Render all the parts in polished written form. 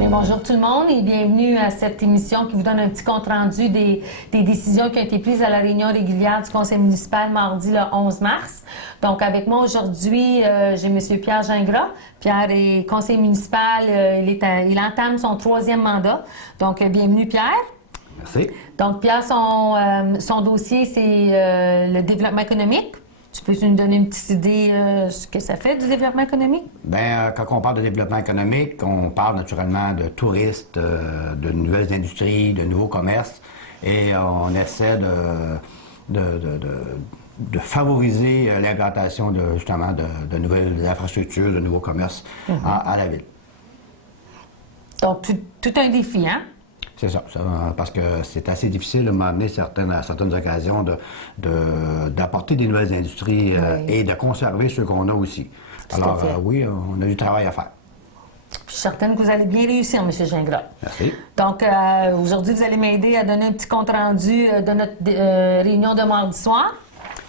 Mais bonjour tout le monde et bienvenue à cette émission qui vous donne un petit compte-rendu des décisions qui ont été prises à la réunion régulière du conseil municipal mardi le 11 mars. Donc avec moi aujourd'hui, j'ai M. Pierre Gingras. Pierre est conseiller municipal, il entame son 3e mandat. Donc bienvenue Pierre. Merci. Donc Pierre, son dossier c'est le développement économique. Tu peux nous donner une petite idée ce que ça fait du développement économique? Bien, quand on parle de développement économique, on parle naturellement de touristes, de nouvelles industries, de nouveaux commerces, et on essaie de favoriser l'implantation justement de nouvelles infrastructures, de nouveaux commerces à la ville. Donc, tout un défi, hein? C'est ça, parce que c'est assez difficile de m'amener à certaines occasions d'apporter des nouvelles industries et de conserver ceux qu'on a aussi. Alors, oui, on a du travail à faire. Je suis certaine que vous allez bien réussir, M. Gingras. Merci. Donc, aujourd'hui, vous allez m'aider à donner un petit compte-rendu de notre réunion de mardi soir.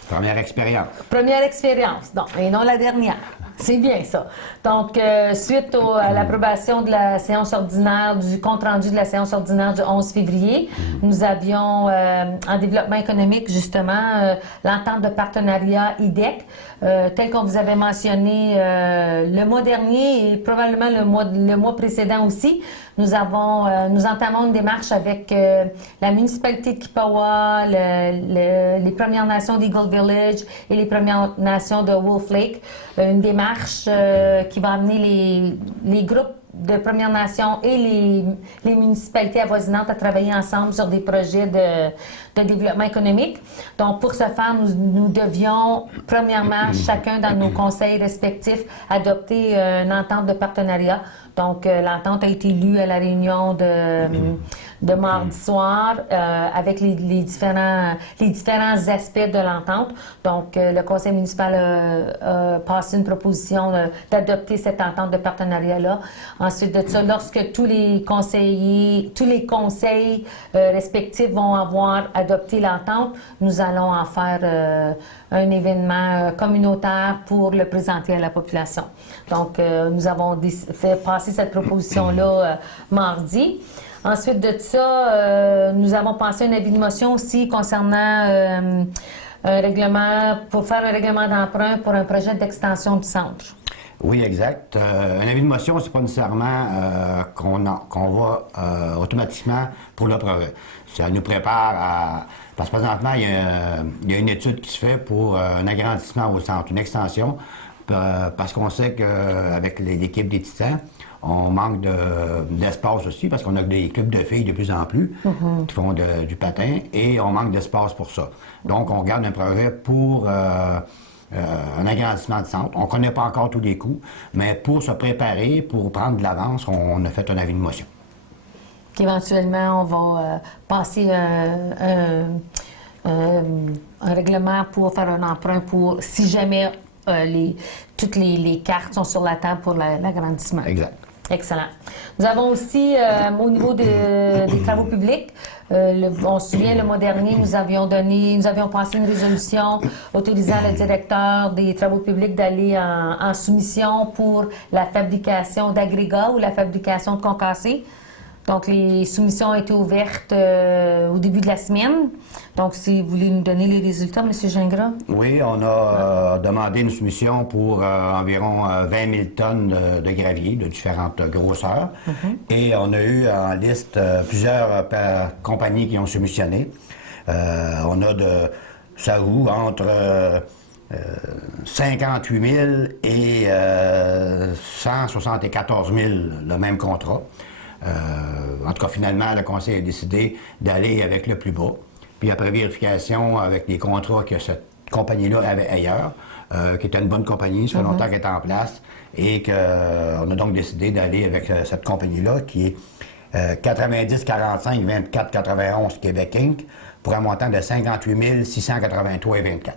Première expérience. Première expérience, non, et non la dernière. C'est bien ça. Donc, suite à l'approbation de la séance ordinaire, du compte-rendu de la séance ordinaire du 11 février, nous avions en développement économique, justement, l'entente de partenariat IDEC, tel qu'on vous avait mentionné le mois dernier et probablement le mois précédent aussi. Nous entamons une démarche avec la municipalité de Kippawa, les Premières Nations d'Eagle Village et les Premières Nations de Wolf Lake. Une démarche qui va amener les groupes de Premières Nations et les municipalités avoisinantes à travailler ensemble sur des projets de développement économique. Donc, pour ce faire, nous devions, premièrement, chacun dans nos conseils respectifs, adopter une entente de partenariat. Donc, l'entente a été lue à la réunion de mardi soir avec les différents aspects de l'entente. Donc, le conseil municipal a passé une proposition d'adopter cette entente de partenariat-là. Ensuite de ça, lorsque tous les conseils respectifs vont avoir adopté l'entente, nous allons en faire un événement communautaire pour le présenter à la population. Donc, nous avons fait passer cette proposition-là mardi. Ensuite de ça, nous avons passé un avis de motion aussi concernant un règlement, pour faire un règlement d'emprunt pour un projet d'extension du centre. Oui, exact. Un avis de motion, c'est pas nécessairement qu'on va automatiquement pour le projet. Ça nous prépare à... Parce que présentement, il y a une étude qui se fait pour un agrandissement au centre, une extension, parce qu'on sait qu'avec l'équipe des Titans, on manque d'espace aussi, parce qu'on a des clubs de filles de plus en plus qui font du patin, et on manque d'espace pour ça. Donc, on regarde un projet pour un agrandissement de centre. On ne connaît pas encore tous les coûts, mais pour se préparer, pour prendre de l'avance, on a fait un avis de motion. Éventuellement, on va passer un règlement pour faire un emprunt pour, si jamais toutes les cartes sont sur la table pour l'agrandissement. Exact. Excellent. Nous avons aussi, au niveau des travaux publics, on se souvient, le mois dernier, nous avions passé une résolution autorisant le directeur des travaux publics d'aller en soumission pour la fabrication d'agrégats ou la fabrication de concassés. Donc, les soumissions ont été ouvertes au début de la semaine. Donc, si vous voulez nous donner les résultats, M. Gingras. Oui, on a demandé une soumission pour environ 20 000 tonnes de gravier de différentes grosseurs. Et on a eu en liste plusieurs compagnies qui ont soumissionné. On a ça vaut entre 58 000 et 174 000, le même contrat. En tout cas, finalement, le conseil a décidé d'aller avec le plus bas. Puis après vérification avec les contrats que cette compagnie-là avait ailleurs, qui était une bonne compagnie, ça fait longtemps qu'elle est en place, et qu'on a donc décidé d'aller avec cette compagnie-là, qui est 90-45-24-91 Québec Inc., pour un montant de 58 683,24.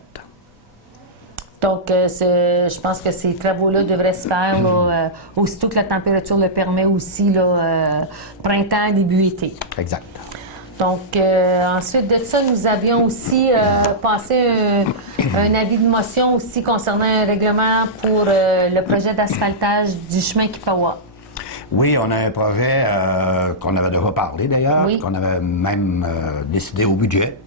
Donc, je pense que ces travaux-là devraient se faire là, aussitôt que la température le permet aussi, là, printemps, début été. Exact. Donc, ensuite de ça, nous avions aussi passé un avis de motion aussi concernant un règlement pour le projet d'asphaltage du chemin Kippawa. Oui, on a un projet qu'on avait déjà parlé d'ailleurs, Oui. qu'on avait même décidé au budget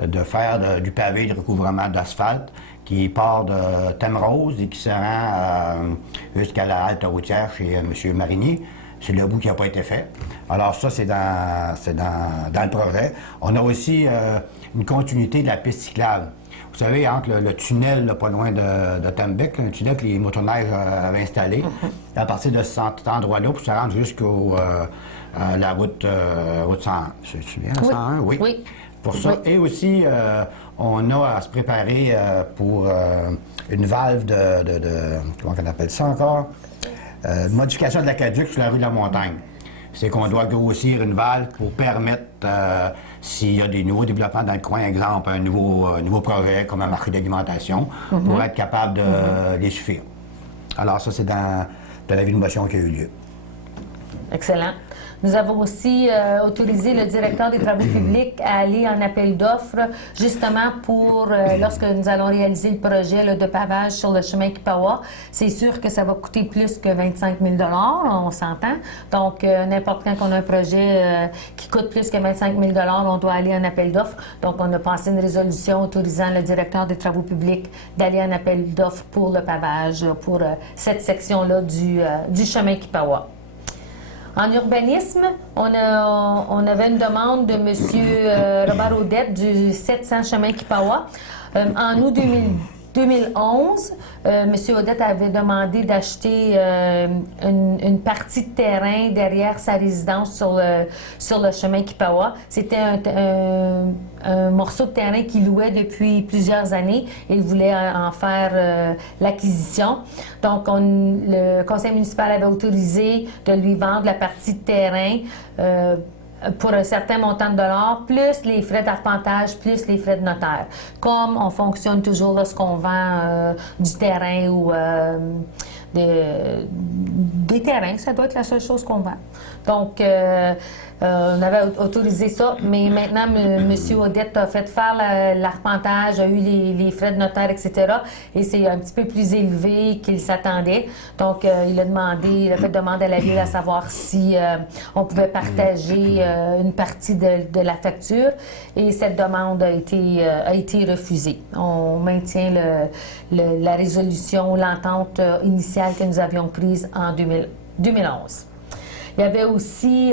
de faire du pavé de recouvrement d'asphalte qui part de Thème-Rose et qui se rend jusqu'à la halte routière chez M. Marinier. C'est le bout qui n'a pas été fait. Alors ça, c'est dans le projet. On a aussi une continuité de la piste cyclable. Vous savez, entre le tunnel, là, pas loin de Tembec, un tunnel que les motoneiges avaient installé, à partir de cet endroit-là, pour se rendre jusqu'au la route 100. C'est bien, la 101? Oui. Oui. Pour ça. Oui. Et aussi, on a à se préparer pour une valve comment on appelle ça encore? Modification de l'aqueduc sur la rue de la Montagne. C'est qu'on doit grossir une valve pour permettre, s'il y a des nouveaux développements dans le coin, exemple, un nouveau projet comme un marché d'alimentation, pour être capable de les suffire. Alors ça, c'est dans la ville de motion qui a eu lieu. Excellent. Nous avons aussi autorisé le directeur des travaux publics à aller en appel d'offres, justement pour, lorsque nous allons réaliser le projet là, de pavage sur le chemin Kipawa, c'est sûr que ça va coûter plus que 25 000 on s'entend. Donc, n'importe quand on a un projet qui coûte plus que 25 000 on doit aller en appel d'offres. Donc, on a passé une résolution autorisant le directeur des travaux publics d'aller en appel d'offres pour le pavage, pour cette section-là du chemin Kipawa. En urbanisme, on avait une demande de M. Robert Audette du 700 chemin Kipawa. En août 2011, M. Audette avait demandé d'acheter une partie de terrain derrière sa résidence sur le chemin Kipawa. C'était un morceau de terrain qu'il louait depuis plusieurs années. Il voulait en faire l'acquisition. Donc, le conseil municipal avait autorisé de lui vendre la partie de terrain pour un certain montant de dollars, plus les frais d'arpentage, plus les frais de notaire. Comme on fonctionne toujours lorsqu'on vend du terrain ou des terrains, ça doit être la seule chose qu'on vend. Donc, on avait autorisé ça, mais maintenant, M. Audette a fait faire l'arpentage, a eu les frais de notaire, etc. Et c'est un petit peu plus élevé qu'il s'attendait. Donc, il a fait demander à la Ville à savoir si on pouvait partager une partie de la facture. Et cette demande a été refusée. On maintient la résolution, l'entente initiale que nous avions prise en 2011. Il y avait aussi,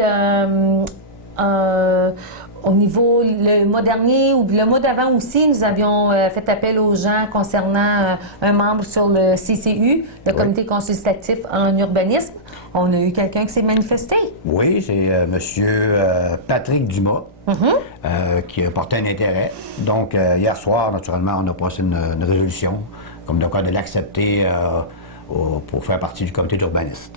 au niveau, le mois dernier ou le mois d'avant aussi, nous avions fait appel aux gens concernant un membre sur le CCU, le Comité consultatif en urbanisme. On a eu quelqu'un qui s'est manifesté. Oui, c'est M. Patrick Dumas qui a porté un intérêt. Donc, hier soir, naturellement, on a passé une résolution comme de quoi de l'accepter pour faire partie du comité d'urbanisme.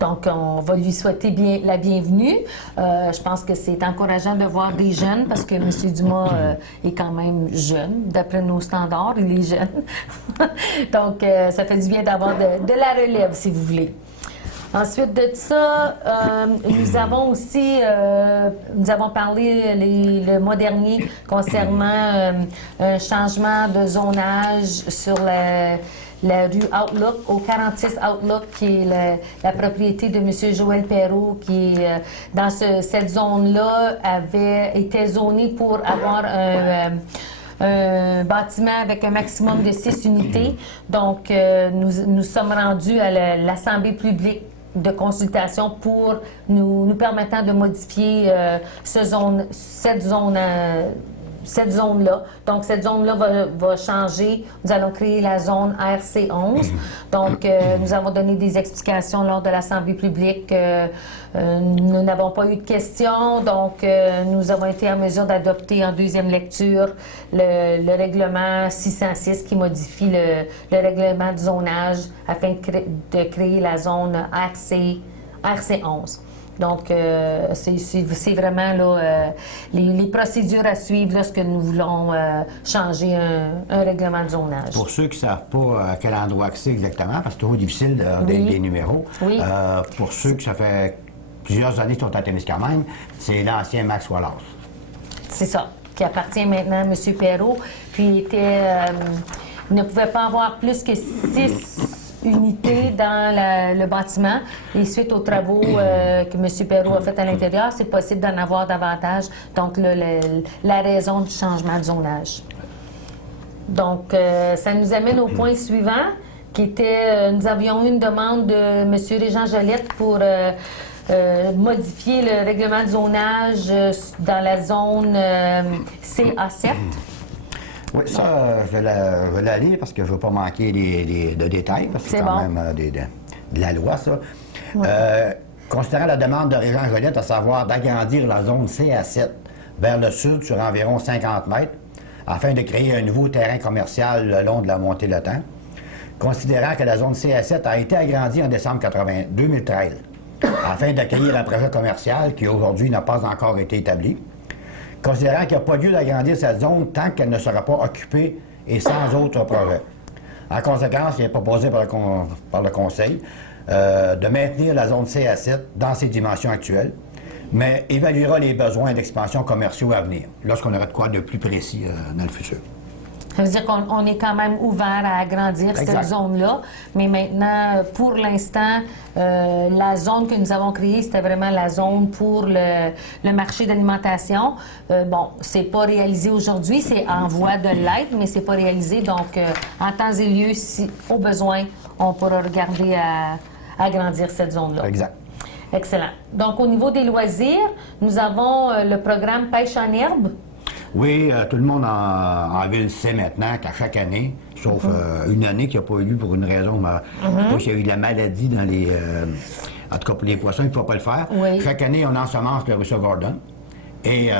Donc, on va lui souhaiter la bienvenue. Je pense que c'est encourageant de voir des jeunes parce que M. Dumas est quand même jeune. D'après nos standards, il est jeune. Donc, ça fait du bien d'avoir de la relève, si vous voulez. Ensuite de ça, nous avons aussi, nous avons parlé le mois dernier concernant un changement de zonage sur la rue Outlook, au 46 Outlook, qui est la propriété de M. Joël Perrault, qui, dans cette zone-là, était zonée pour avoir un bâtiment avec un maximum de 6 unités. Donc, nous sommes rendus à l'Assemblée publique de consultation pour nous permettant de modifier cette zone-là. Donc, cette zone-là va changer. Nous allons créer la zone RC11. Donc, nous avons donné des explications lors de l'Assemblée publique. Nous n'avons pas eu de questions. Donc, nous avons été en mesure d'adopter en deuxième lecture le règlement 606 qui modifie le règlement de zonage afin de créer la zone RC11. Donc, c'est vraiment là, les procédures à suivre lorsque nous voulons changer un règlement de zonage. Pour ceux qui ne savent pas à quel endroit c'est exactement, parce que c'est toujours difficile des numéros, pour ceux qui ça fait plusieurs années qu'ils sont à Témiscamingue, c'est l'ancien Max Wallace. C'est ça, qui appartient maintenant à M. Perrault. Puis, il ne pouvait pas avoir plus que 6 unités dans le bâtiment. Et suite aux travaux que M. Perrault a fait à l'intérieur, c'est possible d'en avoir davantage. Donc, là, la raison du changement de zonage. Donc, ça nous amène au point suivant, qui était, nous avions eu une demande de M. Régent Jolette pour modifier le règlement de zonage dans la zone CA7. Oui, ça, je vais la lire parce que je ne veux pas manquer de détails, parce que c'est quand même de la loi, ça. Ouais. Considérant la demande de Régent Jolette, à savoir d'agrandir la zone CA7 vers le sud sur environ 50 mètres, afin de créer un nouveau terrain commercial le long de la montée Le Temps, considérant que la zone CA7 a été agrandie en décembre 2013, afin d'accueillir un projet commercial qui aujourd'hui n'a pas encore été établi, considérant qu'il n'y a pas lieu d'agrandir cette zone tant qu'elle ne sera pas occupée et sans autre projet. En conséquence, il est proposé par le Conseil de maintenir la zone CA7 dans ses dimensions actuelles, mais évaluera les besoins d'expansion commerciaux à venir, lorsqu'on aura de quoi de plus précis dans le futur. Ça veut dire qu'on est quand même ouvert à agrandir cette zone-là, mais maintenant, pour l'instant, la zone que nous avons créée, c'était vraiment la zone pour le marché d'alimentation. Bon, c'est pas réalisé aujourd'hui, c'est en voie de l'être, mais c'est pas réalisé. Donc, en temps et lieu, si au besoin, on pourra regarder à agrandir cette zone-là. Exact. Excellent. Donc, au niveau des loisirs, nous avons le programme Pêche en herbe. Oui, tout le monde en ville sait maintenant qu'à chaque année, sauf une année qui n'a pas eu lieu pour une raison, il y a eu de la maladie dans les... en tout cas, pour les poissons, il ne faut pas le faire. Oui. Chaque année, on ensemence le ruisseau Gordon. Et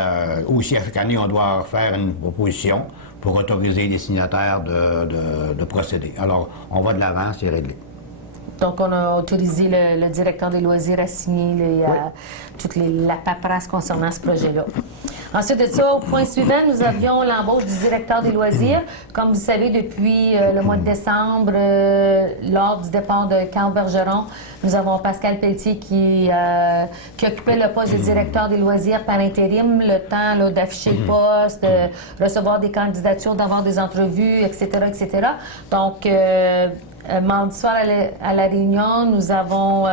aussi, à chaque année, on doit faire une proposition pour autoriser les signataires de procéder. Alors, on va de l'avant, c'est réglé. Donc, on a autorisé le directeur des loisirs à signer toute la paperasse concernant ce projet-là. Ensuite de ça, au point suivant, nous avions l'embauche du directeur des loisirs. Comme vous savez, depuis le mois de décembre, lors du départ de Carl Bergeron, nous avons Pascal Pelletier qui occupait le poste de directeur des loisirs par intérim, le temps d'afficher le poste, de recevoir des candidatures, d'avoir des entrevues, etc., etc. Donc, mardi soir à la réunion, nous avons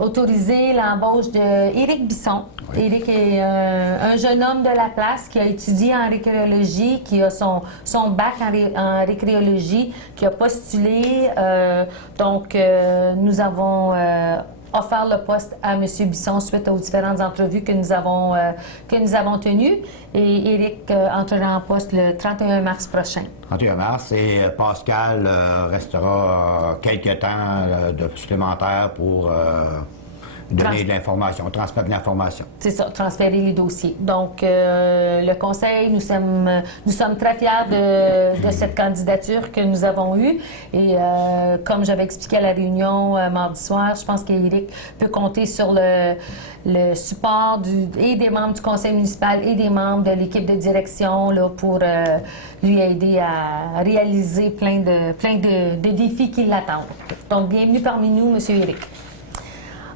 autorisé l'embauche d'Éric Bisson. Oui. Éric est un jeune homme de la place qui a étudié en récréologie, qui a son bac en récréologie, qui a postulé. Donc, nous avons offert le poste à M. Bisson suite aux différentes entrevues que nous avons tenues. Et Éric entrera en poste le 31 mars prochain. 31 mars, et Pascal restera quelques temps de supplémentaire pour donner de l'information, transmettre de l'information. C'est ça, transférer les dossiers. Donc, le Conseil, nous sommes très fiers de cette candidature que nous avons eue. Et comme j'avais expliqué à la réunion mardi soir, je pense qu'Éric peut compter sur le support et des membres du Conseil municipal et des membres de l'équipe de direction là, pour lui aider à réaliser plein de défis qui l'attendent. Donc, bienvenue parmi nous, M. Éric.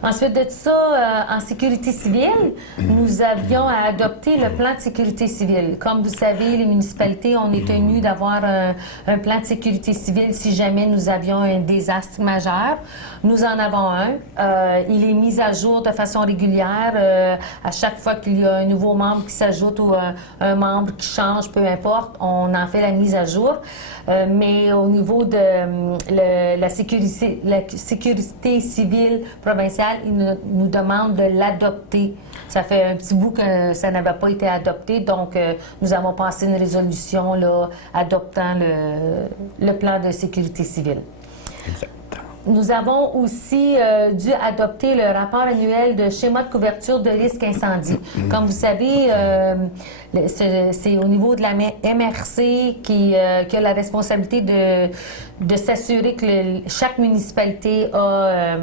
Ensuite de ça, en sécurité civile, nous avions à adopter le plan de sécurité civile. Comme vous savez, les municipalités, on est tenus d'avoir un plan de sécurité civile si jamais nous avions un désastre majeur. Nous en avons un. Il est mis à jour de façon régulière. À chaque fois qu'il y a un nouveau membre qui s'ajoute ou un membre qui change, peu importe, on en fait la mise à jour. Mais au niveau de la sécurité civile provinciale, il nous demande de l'adopter. Ça fait un petit bout que ça n'avait pas été adopté, donc nous avons passé une résolution là, adoptant le plan de sécurité civile. Exact. Nous avons aussi dû adopter le rapport annuel de schéma de couverture de risque incendie. Comme vous savez, c'est au niveau de la MRC qui a la responsabilité de s'assurer que chaque municipalité a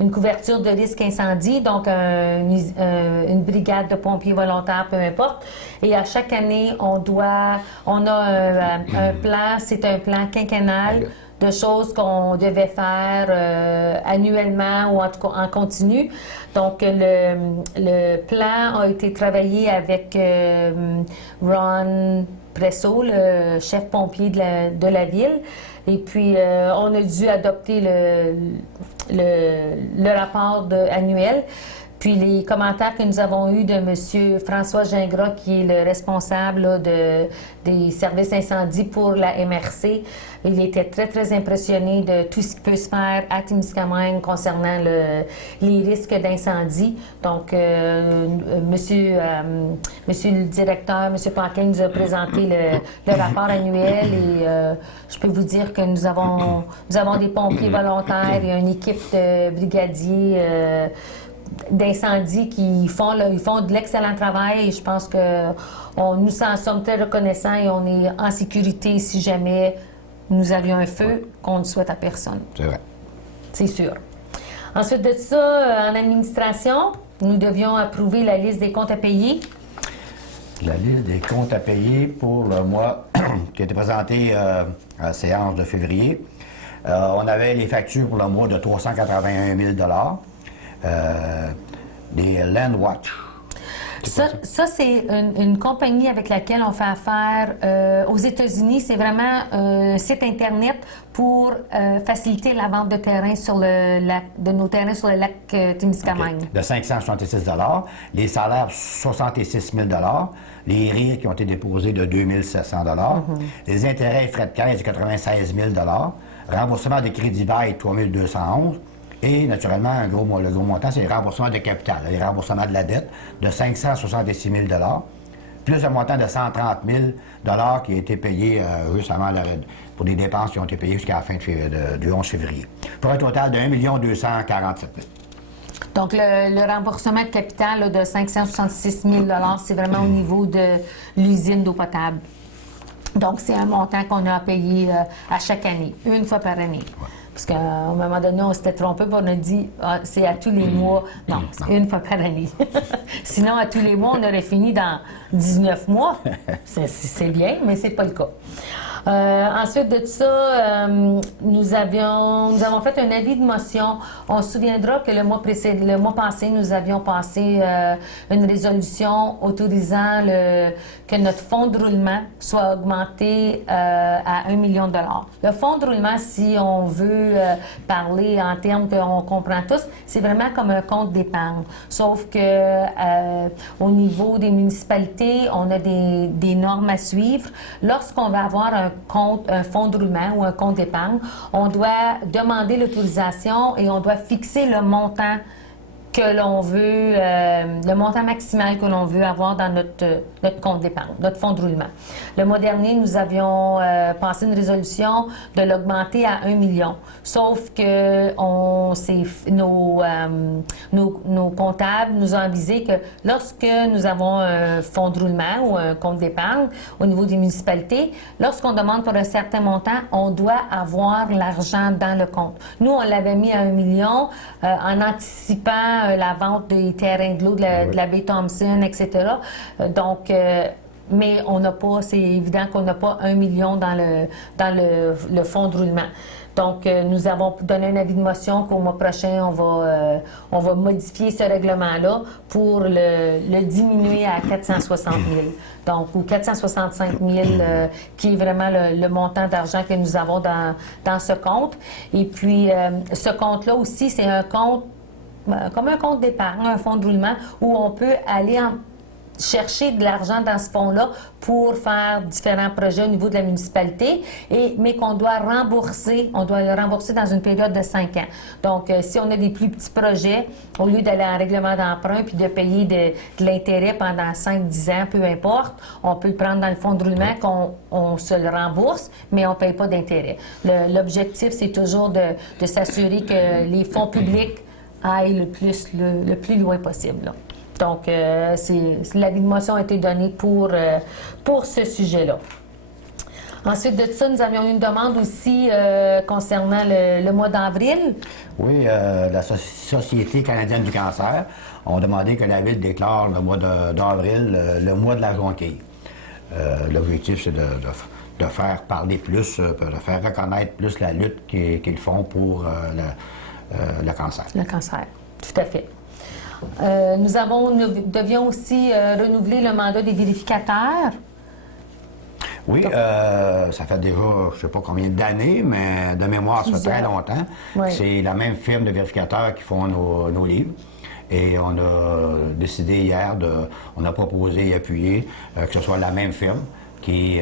une couverture de risque incendie, donc une brigade de pompiers volontaires, peu importe. Et à chaque année, on a un plan, c'est un plan quinquennal de choses qu'on devait faire annuellement ou en tout cas en continu. Donc, le plan a été travaillé avec Ron Presso, le chef pompier de la ville. Et puis, on a dû adopter le rapport annuel. Puis les commentaires que nous avons eus de M. François Gingras, qui est le responsable là, des services incendie pour la MRC, il était très, très impressionné de tout ce qui peut se faire à Témiscamingue concernant les risques d'incendie. Donc, monsieur le directeur, M. Paquin, nous a présenté le rapport annuel et je peux vous dire que nous avons des pompiers volontaires et une équipe de brigadiers d'incendie qui font de l'excellent travail et je pense que nous en sommes très reconnaissants et on est en sécurité si jamais nous avions un feu qu'on ne souhaite à personne. C'est vrai. C'est sûr. Ensuite de ça, en administration, nous devions approuver la liste des comptes à payer. La liste des comptes à payer pour le mois qui a été présentée à la séance de février. On avait les factures pour le mois de 381 000 des Landwatch. Ça c'est une compagnie avec laquelle on fait affaire aux États-Unis. C'est vraiment un site Internet pour faciliter la vente de terrain de nos terrains sur le lac Témiscamingue. Okay. De 566 les salaires 66 000 les rires qui ont été déposés de 2 700 les intérêts et frais de caisse de 96 000 remboursement des crédits bail 3 211 et, naturellement, le gros montant, c'est les remboursements de capital, les remboursements de la dette de 566 000 plus un montant de 130 000 qui a été payé récemment pour des dépenses qui ont été payées jusqu'à la fin du 11 février, pour un total de 1 247 000. Donc, le remboursement de capital là, de 566 000 c'est vraiment au niveau de l'usine d'eau potable. Donc, c'est un montant qu'on a payé à chaque année, une fois par année. Ouais. Parce qu'à un moment donné, on s'était trompé, on a dit c'est à tous les mois. Non, c'est une fois par année. Sinon, à tous les mois, on aurait fini dans 19 mois. C'est bien, mais c'est pas le cas. Ensuite de ça, nous avons fait un avis de motion. On se souviendra que le mois passé, nous avions passé une résolution autorisant que notre fonds de roulement soit augmenté à 1 million de dollars. Le fonds de roulement, si on veut parler en termes qu'on comprend tous, c'est vraiment comme un compte d'épargne. Sauf que au niveau des municipalités, on a des normes à suivre. Lorsqu'on va avoir un fonds de roulement ou un compte d'épargne, on doit demander l'autorisation et on doit fixer le montant que l'on veut, le montant maximal que l'on veut avoir dans notre compte d'épargne, notre fonds de roulement. Le mois dernier, nous avions passé une résolution de l'augmenter à 1 million. Sauf que nos comptables nous ont avisé que lorsque nous avons un fonds de roulement ou un compte d'épargne au niveau des municipalités, lorsqu'on demande pour un certain montant, on doit avoir l'argent dans le compte. Nous, on l'avait mis à 1 million en anticipant la vente des terrains de l'eau de la baie Thompson, etc. Donc, mais on n'a pas, c'est évident qu'on n'a pas 1 million dans le fonds de roulement. Donc, nous avons donné un avis de motion qu'au mois prochain, on va modifier ce règlement-là pour le diminuer à 460 000. Donc, ou 465 000, qui est vraiment le montant d'argent que nous avons dans ce compte. Et puis, ce compte-là aussi, c'est un compte comme un compte d'épargne, un fonds de roulement, où on peut aller chercher de l'argent dans ce fonds-là pour faire différents projets au niveau de la municipalité, mais qu'on doit rembourser, on doit le rembourser dans une période de 5 ans. Donc, si on a des plus petits projets, au lieu d'aller en règlement d'emprunt puis de payer de l'intérêt pendant 5-10 ans, peu importe, on peut le prendre dans le fonds de roulement qu'on se le rembourse, mais on ne paye pas d'intérêt. L'objectif, c'est toujours de s'assurer que les fonds publics aille le plus loin possible. Là. Donc, l'avis de motion a été donné pour ce sujet-là. Ensuite de ça, nous avions une demande aussi concernant le mois d'avril. Oui, la Société canadienne du cancer a demandé que la Ville déclare le mois d'avril le mois de la jonquille. L'objectif, c'est de faire parler plus, de faire reconnaître plus la lutte qu'ils font pour le cancer. Le cancer, tout à fait. Nous devions aussi renouveler le mandat des vérificateurs. Oui, ça fait déjà, je ne sais pas combien d'années, mais de mémoire, ça fait très longtemps. Oui. C'est la même firme de vérificateurs qui font nos livres. Et on a décidé hier, on a proposé et appuyé que ce soit la même firme qui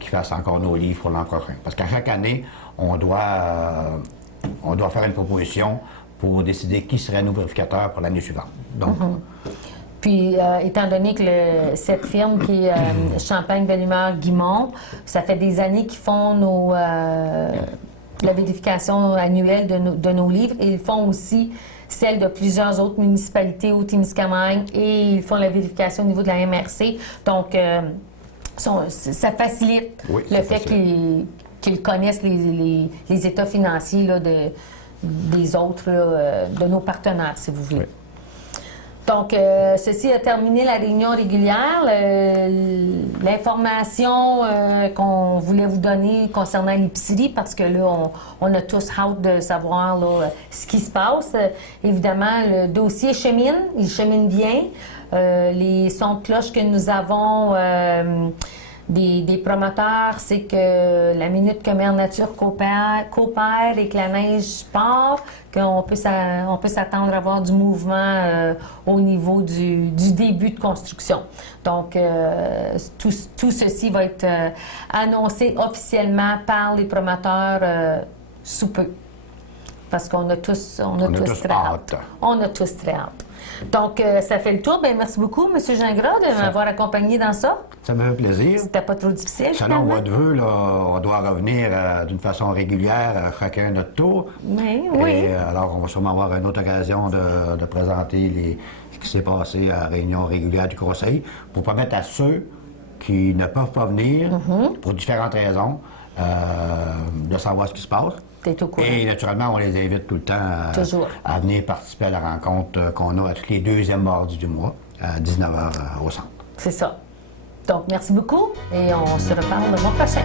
fasse encore nos livres pour l'an prochain. Parce qu'à chaque année, on doit faire une proposition pour décider qui serait nos vérificateurs pour l'année suivante. Donc, Puis, étant donné que cette firme qui est Champagne Belle Humeur Guimont, ça fait des années qu'ils font la vérification annuelle de nos livres et ils font aussi celle de plusieurs autres municipalités au Témiscamingue et ils font la vérification au niveau de la MRC. Donc, ça facilite le fait qu'ils connaissent les états financiers là, des autres, là, de nos partenaires, si vous voulez. Oui. Donc, ceci a terminé la réunion régulière. L'information qu'on voulait vous donner concernant l'épicerie, parce que là, on a tous hâte de savoir là, ce qui se passe. Évidemment, le dossier chemine, il chemine bien. Les sons de cloche que nous avons des promoteurs, c'est que la minute que Mère Nature coopère et que la neige part, qu'on peut s'attendre à avoir du mouvement au niveau du début de construction. Donc, tout ceci va être annoncé officiellement par les promoteurs sous peu. Parce qu'on a tous très hâte. On a tous très hâte. Donc, ça fait le tour. Bien, merci beaucoup, M. Gingras, de m'avoir accompagné dans ça. Ça me fait plaisir. C'était pas trop difficile, Selon votre vœu, là, on doit revenir d'une façon régulière, chacun notre tour. Oui. Et alors, on va sûrement avoir une autre occasion de présenter ce qui s'est passé à la réunion régulière du Conseil pour permettre à ceux qui ne peuvent pas venir, pour différentes raisons, de savoir ce qui se passe. T'es au courant. Et naturellement, on les invite tout le temps à venir participer à la rencontre qu'on a à tous les deuxièmes mardis du mois, à 19h au centre. C'est ça. Donc, merci beaucoup et on se reparle le mois prochain.